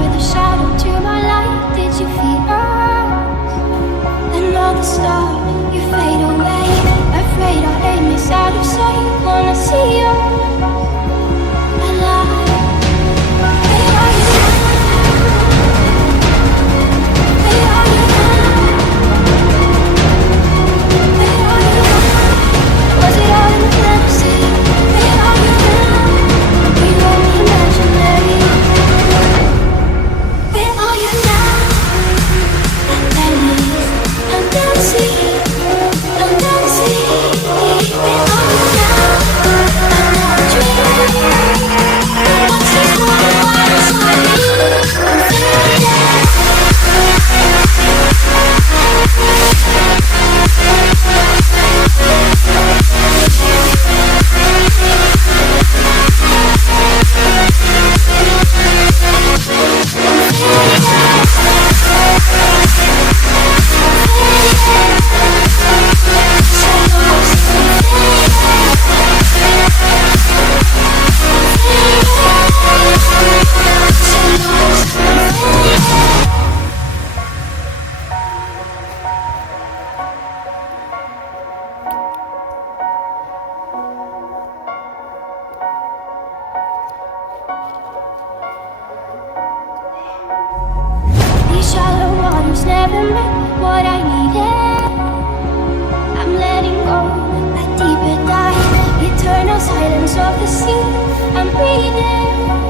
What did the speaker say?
were the shadow to my light. Did you feel us? And all the stars, you fade away. Afraid our aim is out of sight. Wanna see you alive. Where are you now? Where are you now? Where are you now? Was it all in fantasy? Where are you now? We were imaginary. Where are you now? I'm dancing. I'm dancing. Where are you now? I'm not dreaming. What's this world? What's on me? I'm fading. These shallow waters never meant what I needed. I'm letting go, a deeper dive, eternal silence of the sea. I'm breathing.